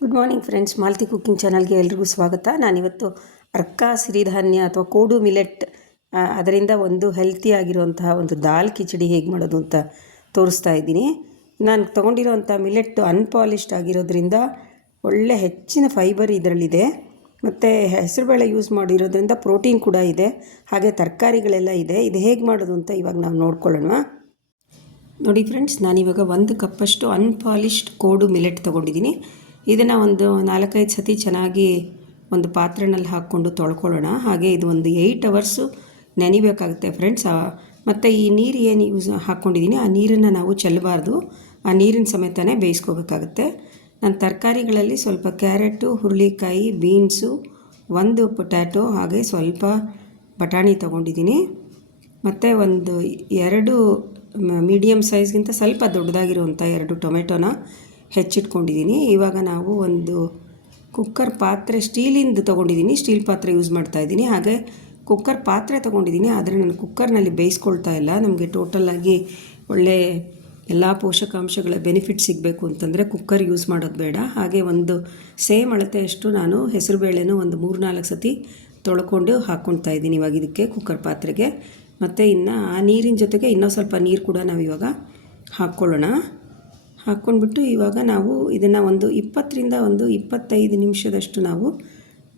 Good morning friends, Malathi cooking ಚಾನಲ್ಗೆ ಎಲ್ರಿಗೂ ಸ್ವಾಗತ. ನಾನಿವತ್ತು ಅರ್ಕ ಸಿರಿಧಾನ್ಯ ಅಥವಾ ಕೋಡು ಮಿಲೆಟ್ ಅದರಿಂದ ಒಂದು ಹೆಲ್ತಿ ಆಗಿರುವಂತಹ ಒಂದು ದಾಲ್ ಕಿಚಡಿ ಹೇಗೆ ಮಾಡೋದು ಅಂತ ತೋರಿಸ್ತಾ ಇದ್ದೀನಿ. ನಾನು ತೊಗೊಂಡಿರೋವಂಥ ಮಿಲೆಟ್ ಅನ್ಪಾಲಿಷ್ಡ್ ಆಗಿರೋದ್ರಿಂದ ಒಳ್ಳೆ ಹೆಚ್ಚಿನ ಫೈಬರ್ ಇದರಲ್ಲಿದೆ ಮತ್ತು ಹೆಸರುಬೇಳೆ ಯೂಸ್ ಮಾಡಿರೋದ್ರಿಂದ ಪ್ರೋಟೀನ್ ಕೂಡ ಇದೆ, ಹಾಗೆ ತರಕಾರಿಗಳೆಲ್ಲ ಇದೆ. ಇದು ಹೇಗೆ ಮಾಡೋದು ಅಂತ ಇವಾಗ ನಾವು ನೋಡ್ಕೊಳ್ಳೋಣ. ನೋಡಿ ಫ್ರೆಂಡ್ಸ್, ನಾನಿವಾಗ 1 ಕಪ್ಪಷ್ಟು ಅನ್ಪಾಲಿಷ್ಡ್ ಕೋಡು ಮಿಲೆಟ್ ತೊಗೊಂಡಿದ್ದೀನಿ. ಇದನ್ನು ಒಂದು 4-5 ಸತಿ ಚೆನ್ನಾಗಿ ಒಂದು ಪಾತ್ರೆನಲ್ಲಿ ಹಾಕ್ಕೊಂಡು ತೊಳ್ಕೊಳ್ಳೋಣ. ಹಾಗೆ ಇದು ಒಂದು 8 ಅವರ್ಸು ನೆನಿಬೇಕಾಗುತ್ತೆ ಫ್ರೆಂಡ್ಸ್. ಮತ್ತು ಈ ನೀರು ಏನು ಯೂಸ್ ಹಾಕ್ಕೊಂಡಿದ್ದೀನಿ ಆ ನೀರನ್ನು ನಾವು ಚೆಲ್ಲಬಾರ್ದು, ಆ ನೀರಿನ ಸಮೇತನೇ ಬೇಯಿಸ್ಕೋಬೇಕಾಗುತ್ತೆ. ನಾನು ತರಕಾರಿಗಳಲ್ಲಿ ಸ್ವಲ್ಪ ಕ್ಯಾರೆಟು, ಹುರುಳಿಕಾಯಿ, ಬೀನ್ಸು, 1 ಪೊಟ್ಯಾಟೊ, ಹಾಗೆ ಸ್ವಲ್ಪ ಬಟಾಣಿ ತೊಗೊಂಡಿದ್ದೀನಿ. ಮತ್ತು ಒಂದು 2 ಮೀಡಿಯಮ್ ಸೈಜ್ಗಿಂತ ಸ್ವಲ್ಪ ದೊಡ್ಡದಾಗಿರುವಂಥ 2 ಟೊಮೆಟೊನ ಹೆಚ್ಚಿಟ್ಕೊಂಡಿದ್ದೀನಿ. ಇವಾಗ ನಾವು ಒಂದು ಕುಕ್ಕರ್ ಪಾತ್ರೆ ಸ್ಟೀಲಿಂದು ತೊಗೊಂಡಿದ್ದೀನಿ, ಸ್ಟೀಲ್ ಪಾತ್ರೆ ಯೂಸ್ ಮಾಡ್ತಾಯಿದ್ದೀನಿ. ಹಾಗೆ ಕುಕ್ಕರ್ ಪಾತ್ರೆ ತೊಗೊಂಡಿದ್ದೀನಿ, ಆದರೆ ನಾನು ಕುಕ್ಕರ್ನಲ್ಲಿ ಬೇಯಿಸ್ಕೊಳ್ತಾ ಇಲ್ಲ. ನಮಗೆ ಟೋಟಲಾಗಿ ಒಳ್ಳೆ ಎಲ್ಲ ಪೋಷಕಾಂಶಗಳ ಬೆನಿಫಿಟ್ ಸಿಗಬೇಕು ಅಂತಂದರೆ ಕುಕ್ಕರ್ ಯೂಸ್ ಮಾಡೋದು ಬೇಡ. ಹಾಗೆ ಒಂದು ಸೇಮ್ ಅಳತೆಯಷ್ಟು ನಾನು ಹೆಸರುಬೇಳೆನೂ ಒಂದು 3-4 ಸತಿ ತೊಳ್ಕೊಂಡು ಹಾಕ್ಕೊಳ್ತಾ ಇದ್ದೀನಿ ಇವಾಗ ಇದಕ್ಕೆ ಕುಕ್ಕರ್ ಪಾತ್ರೆಗೆ. ಮತ್ತು ಇನ್ನು ಆ ನೀರಿನ ಜೊತೆಗೆ ಇನ್ನೂ ಸ್ವಲ್ಪ ನೀರು ಕೂಡ ನಾವು ಇವಾಗ ಹಾಕ್ಕೊಳ್ಳೋಣ. ಹಾಕ್ಕೊಂಡ್ಬಿಟ್ಟು ಇವಾಗ ನಾವು ಇದನ್ನು ಒಂದು 20-25 ನಿಮಿಷದಷ್ಟು ನಾವು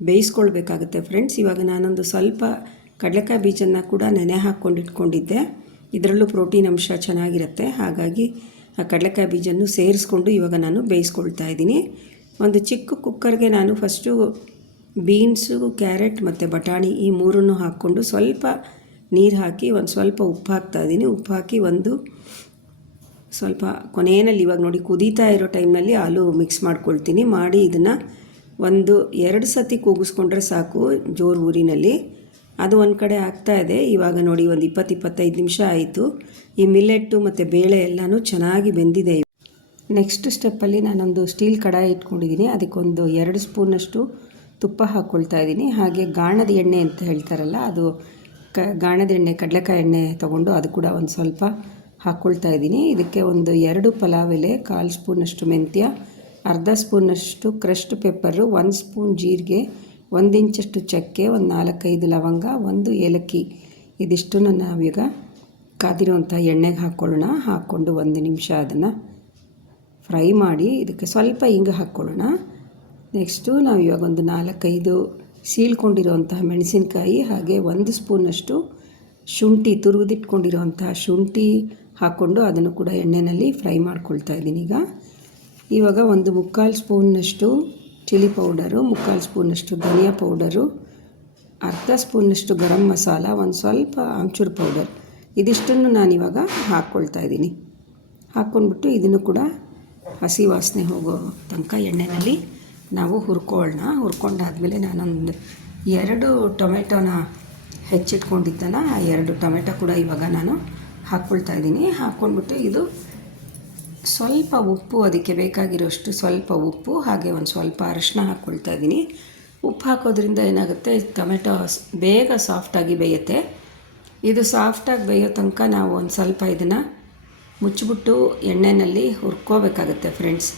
ಬೇಯಿಸ್ಕೊಳ್ಬೇಕಾಗುತ್ತೆ ಫ್ರೆಂಡ್ಸ್. ಇವಾಗ ನಾನೊಂದು ಸ್ವಲ್ಪ ಕಡಲೆಕಾಯಿ ಬೀಜನ ಕೂಡ ನೆನೆ ಹಾಕ್ಕೊಂಡಿಟ್ಕೊಂಡಿದ್ದೆ. ಇದರಲ್ಲೂ ಪ್ರೋಟೀನ್ ಅಂಶ ಚೆನ್ನಾಗಿರುತ್ತೆ, ಹಾಗಾಗಿ ಆ ಕಡಲೆಕಾಯಿ ಬೀಜನ್ನು ಸೇರಿಸ್ಕೊಂಡು ಇವಾಗ ನಾನು ಬೇಯಿಸ್ಕೊಳ್ತಾ ಇದ್ದೀನಿ. ಒಂದು ಚಿಕ್ಕ ಕುಕ್ಕರ್ಗೆ ನಾನು ಫಸ್ಟು ಬೀನ್ಸು, ಕ್ಯಾರೆಟ್ ಮತ್ತು ಬಟಾಣಿ ಈ 3 ಹಾಕ್ಕೊಂಡು ಸ್ವಲ್ಪ ನೀರು ಹಾಕಿ ಒಂದು ಸ್ವಲ್ಪ ಉಪ್ಪು ಹಾಕ್ತಾಯಿದ್ದೀನಿ. ಉಪ್ಪು ಹಾಕಿ ಒಂದು ಸ್ವಲ್ಪ ಕೊನೆಯಲ್ಲಿ ಇವಾಗ ನೋಡಿ ಕುದೀತಾ ಇರೋ ಟೈಮ್ನಲ್ಲಿ ಹಾಲು ಮಿಕ್ಸ್ ಮಾಡ್ಕೊಳ್ತೀನಿ. ಮಾಡಿ ಇದನ್ನು 1-2 ಸತಿ ಕೂಗಿಸ್ಕೊಂಡ್ರೆ ಸಾಕು ಜೋರು ಊರಿನಲ್ಲಿ. ಅದು ಒಂದು ಕಡೆ ಆಗ್ತಾಯಿದೆ. ಇವಾಗ ನೋಡಿ ಒಂದು 20-25 ನಿಮಿಷ ಆಯಿತು. ಈ ಮಿಲ್ಲೆಟ್ಟು ಮತ್ತು ಬೇಳೆ ಎಲ್ಲನೂ ಚೆನ್ನಾಗಿ ಬೆಂದಿದೆ. ನೆಕ್ಸ್ಟ್ ಸ್ಟೆಪ್ಪಲ್ಲಿ ನಾನೊಂದು ಸ್ಟೀಲ್ ಕಡಾಯಿ ಇಟ್ಕೊಂಡಿದ್ದೀನಿ, ಅದಕ್ಕೊಂದು 2 ಸ್ಪೂನಷ್ಟು ತುಪ್ಪ ಹಾಕ್ಕೊಳ್ತಾ ಇದ್ದೀನಿ. ಹಾಗೆ ಗಾಣದ ಎಣ್ಣೆ ಅಂತ ಹೇಳ್ತಾರಲ್ಲ, ಅದು ಗಾಣದ ಎಣ್ಣೆ, ಕಡಲೆಕಾಯಿ ಎಣ್ಣೆ ತೊಗೊಂಡು ಅದು ಕೂಡ ಒಂದು ಸ್ವಲ್ಪ ಹಾಕ್ಕೊಳ್ತಾ ಇದ್ದೀನಿ. ಇದಕ್ಕೆ ಒಂದು 2 ಪಲಾವ್ ಎಲೆ, 1/4 ಸ್ಪೂನಷ್ಟು ಮೆಂತ್ಯ, ಅರ್ಧ ಸ್ಪೂನಷ್ಟು ಕ್ರಶ್ಡ್ ಪೆಪ್ಪರು, 1 ಸ್ಪೂನ್ ಜೀರಿಗೆ, 1 ಇಂಚಷ್ಟು ಚಕ್ಕೆ, ಒಂದು 4-5 ಲವಂಗ, 1 ಏಲಕ್ಕಿ, ಇದಿಷ್ಟನ್ನು ನಾವೀಗ ಕಾದಿರುವಂಥ ಎಣ್ಣೆಗೆ ಹಾಕ್ಕೊಳ್ಳೋಣ. ಹಾಕ್ಕೊಂಡು 1 ನಿಮಿಷ ಅದನ್ನು ಫ್ರೈ ಮಾಡಿ ಇದಕ್ಕೆ ಸ್ವಲ್ಪ ಹಿಂಗೆ ಹಾಕ್ಕೊಳ್ಳೋಣ. ನೆಕ್ಸ್ಟು ನಾವು ಇವಾಗ ಒಂದು 4-5 ಸೀಳ್ಕೊಂಡಿರೋವಂತಹ ಮೆಣಸಿನಕಾಯಿ, ಹಾಗೆ 1 ಸ್ಪೂನಷ್ಟು ಶುಂಠಿ, ತುರಿದಿಟ್ಕೊಂಡಿರೋವಂಥ ಶುಂಠಿ ಹಾಕ್ಕೊಂಡು ಅದನ್ನು ಕೂಡ ಎಣ್ಣೆಯಲ್ಲಿ ಫ್ರೈ ಮಾಡ್ಕೊಳ್ತಾ ಇದ್ದೀನಿ. ಇವಾಗ ಒಂದು 3/4 ಸ್ಪೂನ್ನಷ್ಟು ಚಿಲ್ಲಿ ಪೌಡರು, 3/4 ಸ್ಪೂನಷ್ಟು ಧನಿಯಾ ಪೌಡರು, ಅರ್ಧ ಸ್ಪೂನಷ್ಟು ಗರಂ ಮಸಾಲ, ಒಂದು ಸ್ವಲ್ಪ ಆಮ್ಚೂರು ಪೌಡರ್, ಇದಿಷ್ಟನ್ನು ನಾನಿವಾಗ ಹಾಕ್ಕೊಳ್ತಾ ಇದ್ದೀನಿ. ಹಾಕ್ಕೊಂಡ್ಬಿಟ್ಟು ಇದನ್ನು ಕೂಡ ಹಸಿ ವಾಸನೆ ಹೋಗೋ ತನಕ ಎಣ್ಣೆಯಲ್ಲಿ ನಾವು ಹುರ್ಕೊಳ್ಳೋಣ. ಹುರ್ಕೊಂಡಾದಮೇಲೆ ನಾನೊಂದು 2 ಟೊಮೆಟೊನ ಹೆಚ್ಚಿಟ್ಕೊಂಡಿದ್ದನ ಆ 2 ಟೊಮೆಟೊ ಕೂಡ ಇವಾಗ ನಾನು ಹಾಕ್ಕೊಳ್ತಾ ಇದ್ದೀನಿ. ಹಾಕ್ಕೊಂಡ್ಬಿಟ್ಟು ಇದು ಸ್ವಲ್ಪ ಉಪ್ಪು, ಅದಕ್ಕೆ ಬೇಕಾಗಿರೋಷ್ಟು ಸ್ವಲ್ಪ ಉಪ್ಪು, ಹಾಗೆ ಒಂದು ಸ್ವಲ್ಪ ಅರಿಶಿನ ಹಾಕ್ಕೊಳ್ತಾ ಇದ್ದೀನಿ. ಉಪ್ಪು ಹಾಕೋದ್ರಿಂದ ಏನಾಗುತ್ತೆ, ಟೊಮೆಟೊ ಬೇಗ ಸಾಫ್ಟಾಗಿ ಬೇಯುತ್ತೆ. ಇದು ಸಾಫ್ಟಾಗಿ ಬೇಯೋ ತನಕ ನಾವು ಒಂದು ಸ್ವಲ್ಪ ಇದನ್ನು ಮುಚ್ಚಿಬಿಟ್ಟು ಎಣ್ಣೆಯಲ್ಲಿ ಹುರ್ಕೋಬೇಕಾಗತ್ತೆ ಫ್ರೆಂಡ್ಸ್.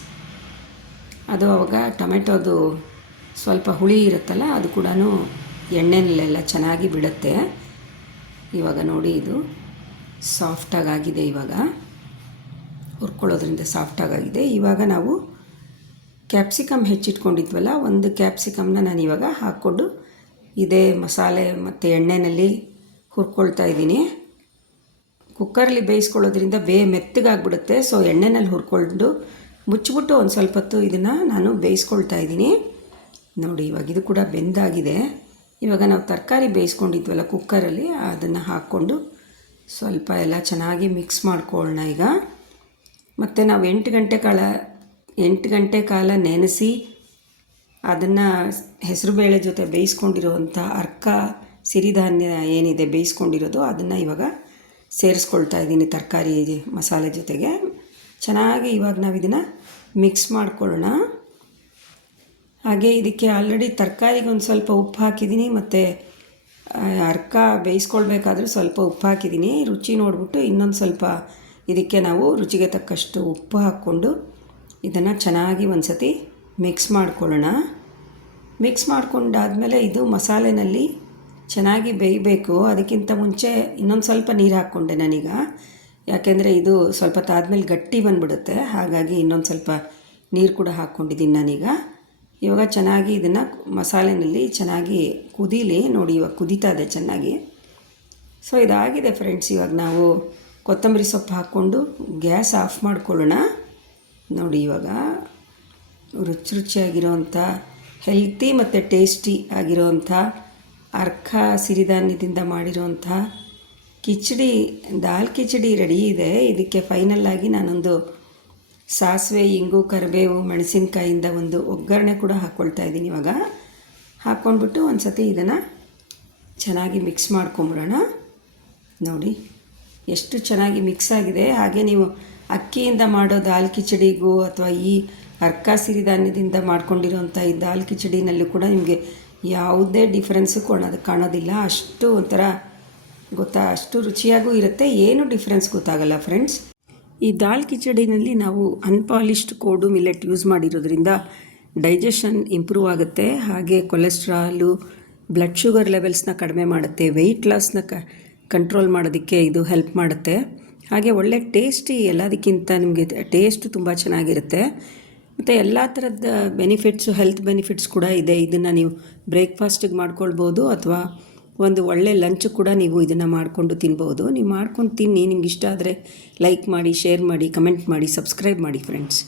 ಅದು ಆವಾಗ ಟೊಮೆಟೊದು ಸ್ವಲ್ಪ ಹುಳಿ ಇರುತ್ತಲ್ಲ, ಅದು ಕೂಡ ಎಣ್ಣೆನಲ್ಲೆಲ್ಲ ಚೆನ್ನಾಗಿ ಬಿಡುತ್ತೆ. ಇವಾಗ ನೋಡಿ ಇದು ಸಾಫ್ಟಾಗಾಗಿದೆ, ಇವಾಗ ಹುರ್ಕೊಳ್ಳೋದ್ರಿಂದ ಸಾಫ್ಟಾಗಾಗಿದೆ. ಇವಾಗ ನಾವು ಕ್ಯಾಪ್ಸಿಕಮ್ ಹೆಚ್ಚಿಟ್ಕೊಂಡಿದ್ವಲ್ಲ, 1 ಕ್ಯಾಪ್ಸಿಕಮ್ನ ನಾನು ಇವಾಗ ಹಾಕ್ಕೊಂಡು ಇದೇ ಮಸಾಲೆ ಮತ್ತು ಎಣ್ಣೆಯಲ್ಲಿ ಹುರ್ಕೊಳ್ತಾ ಇದ್ದೀನಿ. ಕುಕ್ಕರಲ್ಲಿ ಬೇಯಿಸ್ಕೊಳ್ಳೋದ್ರಿಂದ ಮೆತ್ತಗಾಗ್ಬಿಡುತ್ತೆ. ಸೊ ಎಣ್ಣೆನಲ್ಲಿ ಹುರ್ಕೊಂಡು ಮುಚ್ಚಿಬಿಟ್ಟು ಒಂದು ಸ್ವಲ್ಪ ಹೊತ್ತು ಇದನ್ನು ನಾನು ಬೇಯಿಸ್ಕೊಳ್ತಾ ಇದ್ದೀನಿ. ನೋಡಿ ಇವಾಗ ಇದು ಕೂಡ ಬೆಂದಾಗಿದೆ. ಇವಾಗ ನಾವು ತರಕಾರಿ ಬೇಯಿಸ್ಕೊಂಡಿದ್ವಲ್ಲ ಕುಕ್ಕರಲ್ಲಿ, ಅದನ್ನು ಹಾಕ್ಕೊಂಡು ಸ್ವಲ್ಪ ಎಲ್ಲ ಚೆನ್ನಾಗಿ ಮಿಕ್ಸ್ ಮಾಡ್ಕೊಳ್ಳೋಣ ಈಗ. ಮತ್ತು ನಾವು 8 ಗಂಟೆ ಕಾಲ ನೆನೆಸಿ ಅದನ್ನು ಹೆಸರುಬೇಳೆ ಜೊತೆ ಬೇಯಿಸ್ಕೊಂಡಿರೋವಂಥ ಅರ್ಕ ಸಿರಿಧಾನ್ಯ ಏನಿದೆ ಬೇಯಿಸ್ಕೊಂಡಿರೋದು, ಅದನ್ನು ಇವಾಗ ಸೇರಿಸ್ಕೊಳ್ತಾ ಇದ್ದೀನಿ ತರಕಾರಿ ಮಸಾಲೆ ಜೊತೆಗೆ. ಚೆನ್ನಾಗಿ ಇವಾಗ ನಾವು ಇದನ್ನು ಮಿಕ್ಸ್ ಮಾಡ್ಕೊಳ್ಳೋಣ. ಹಾಗೆ ಇದಕ್ಕೆ ಆಲ್ರೆಡಿ ತರಕಾರಿಗೆ ಒಂದು ಸ್ವಲ್ಪ ಉಪ್ಪು ಹಾಕಿದ್ದೀನಿ, ಮತ್ತು ಅರ್ಕ ಬೇಯಿಸ್ಕೊಳ್ಬೇಕಾದ್ರೂ ಸ್ವಲ್ಪ ಉಪ್ಪು ಹಾಕಿದ್ದೀನಿ. ರುಚಿ ನೋಡಿಬಿಟ್ಟು ಇನ್ನೊಂದು ಸ್ವಲ್ಪ ಇದಕ್ಕೆ ನಾವು ರುಚಿಗೆ ತಕ್ಕಷ್ಟು ಉಪ್ಪು ಹಾಕ್ಕೊಂಡು ಇದನ್ನು ಚೆನ್ನಾಗಿ ಒಂದು ಸತಿ ಮಿಕ್ಸ್ ಮಾಡ್ಕೊಳ್ಳೋಣ. ಮಿಕ್ಸ್ ಮಾಡ್ಕೊಂಡಾದಮೇಲೆ ಇದು ಮಸಾಲೆನಲ್ಲಿ ಚೆನ್ನಾಗಿ ಬೇಯಬೇಕು. ಅದಕ್ಕಿಂತ ಮುಂಚೆ ಇನ್ನೊಂದು ಸ್ವಲ್ಪ ನೀರು ಹಾಕ್ಕೊಂಡೆ ನಾನೀಗ, ಯಾಕೆಂದರೆ ಇದು ಸ್ವಲ್ಪ ತಾದ್ಮೇಲೆ ಗಟ್ಟಿ ಬಂದುಬಿಡುತ್ತೆ. ಹಾಗಾಗಿ ಇನ್ನೊಂದು ಸ್ವಲ್ಪ ನೀರು ಕೂಡ ಹಾಕ್ಕೊಂಡಿದ್ದೀನಿ ನಾನೀಗ. ಇವಾಗ ಚೆನ್ನಾಗಿ ಇದನ್ನು ಮಸಾಲೆನಲ್ಲಿ ಚೆನ್ನಾಗಿ ಕುದೀಲಿ. ನೋಡಿ ಇವಾಗ ಕುದೀತಾ ಇದೆ ಚೆನ್ನಾಗಿ. ಸೊ ಇದಾಗಿದೆ ಫ್ರೆಂಡ್ಸ್. ಇವಾಗ ನಾವು ಕೊತ್ತಂಬರಿ ಸೊಪ್ಪು ಹಾಕ್ಕೊಂಡು ಗ್ಯಾಸ್ ಆಫ್ ಮಾಡ್ಕೊಳ್ಳೋಣ. ನೋಡಿ ಇವಾಗ ರುಚಿಯಾಗಿರೋವಂಥ ಹೆಲ್ತಿ ಮತ್ತು ಟೇಸ್ಟಿ ಆಗಿರೋವಂಥ ಅರ್ಕ ಸಿರಿಧಾನ್ಯದಿಂದ ಮಾಡಿರೋವಂಥ ಕಿಚಡಿ, ದಾಲ್ ಕಿಚಡಿ ರೆಡಿ ಇದೆ. ಇದಕ್ಕೆ ಫೈನಲ್ಲಾಗಿ ನಾನೊಂದು ಸಾಸಿವೆ, ಇಂಗು, ಕರಿಬೇವು, ಮೆಣಸಿನ್ಕಾಯಿಂದ ಒಂದು ಒಗ್ಗರಣೆ ಕೂಡ ಹಾಕ್ಕೊಳ್ತಾ ಇದ್ದೀನಿ. ಇವಾಗ ಹಾಕ್ಕೊಂಡ್ಬಿಟ್ಟು ಒಂದು ಸತಿ ಇದನ್ನು ಚೆನ್ನಾಗಿ ಮಿಕ್ಸ್ ಮಾಡ್ಕೊಂಬಿಡೋಣ. ನೋಡಿ ಎಷ್ಟು ಚೆನ್ನಾಗಿ ಮಿಕ್ಸ್ ಆಗಿದೆ. ಹಾಗೆ ನೀವು ಅಕ್ಕಿಯಿಂದ ಮಾಡೋ ದಾಲ್ ಕಿಚಡಿಗೂ ಅಥವಾ ಈ ಅರ್ಕ ಸಿರಿಧಾನ್ಯದಿಂದ ಮಾಡ್ಕೊಂಡಿರೋಂಥ ಈ ದಾಲ್ ಕಿಚಡಿನಲ್ಲೂ ಕೂಡ ನಿಮಗೆ ಯಾವುದೇ ಡಿಫ್ರೆನ್ಸು ಕಾಣೋದಿಲ್ಲ. ಅಷ್ಟು ಒಂಥರ ಅಷ್ಟು ರುಚಿಯಾಗೂ ಇರುತ್ತೆ, ಏನು ಡಿಫ್ರೆನ್ಸ್ ಗೊತ್ತಾಗಲ್ಲ ಫ್ರೆಂಡ್ಸ್. ಈ ದಾಲ್ ಕಿಚಡಿನಲ್ಲಿ ನಾವು ಅನ್ಪಾಲಿಶ್ಡ್ ಕೋಡು ಮಿಲೆಟ್ ಯೂಸ್ ಮಾಡಿರೋದ್ರಿಂದ ಡೈಜೆಷನ್ ಇಂಪ್ರೂವ್ ಆಗುತ್ತೆ. ಹಾಗೆ ಕೊಲೆಸ್ಟ್ರಾಲು, ಬ್ಲಡ್ ಶುಗರ್ ಲೆವೆಲ್ಸ್ನ ಕಡಿಮೆ ಮಾಡುತ್ತೆ. ವೆಯ್ಟ್ ಲಾಸ್ನ ಕಂಟ್ರೋಲ್ ಮಾಡೋದಕ್ಕೆ ಇದು ಹೆಲ್ಪ್ ಮಾಡುತ್ತೆ. ಹಾಗೆ ಒಳ್ಳೆ ಟೇಸ್ಟಿ, ಎಲ್ಲದಕ್ಕಿಂತ ನಿಮಗೆ ಟೇಸ್ಟು ತುಂಬ ಚೆನ್ನಾಗಿರುತ್ತೆ. ಮತ್ತು ಎಲ್ಲ ಥರದ ಬೆನಿಫಿಟ್ಸು, ಹೆಲ್ತ್ ಬೆನಿಫಿಟ್ಸ್ ಕೂಡ ಇದೆ. ಇದನ್ನು ನೀವು ಬ್ರೇಕ್ಫಾಸ್ಟಿಗೆ ಮಾಡ್ಕೊಳ್ಬೋದು ಅಥವಾ ಒಂದು ಒಳ್ಳೆ ಲಂಚ್ ಕೂಡ ನೀವು ಇದನ್ನು ಮಾಡಿಕೊಂಡು ತಿನ್ಬೋದು. ನೀವು ಮಾಡ್ಕೊಂಡು ತಿನ್ನಿ. ನಿಮ್ಗೆ ಇಷ್ಟ ಆದರೆ ಲೈಕ್ ಮಾಡಿ, ಶೇರ್ ಮಾಡಿ, ಕಮೆಂಟ್ ಮಾಡಿ, ಸಬ್ಸ್ಕ್ರೈಬ್ ಮಾಡಿ ಫ್ರೆಂಡ್ಸ್.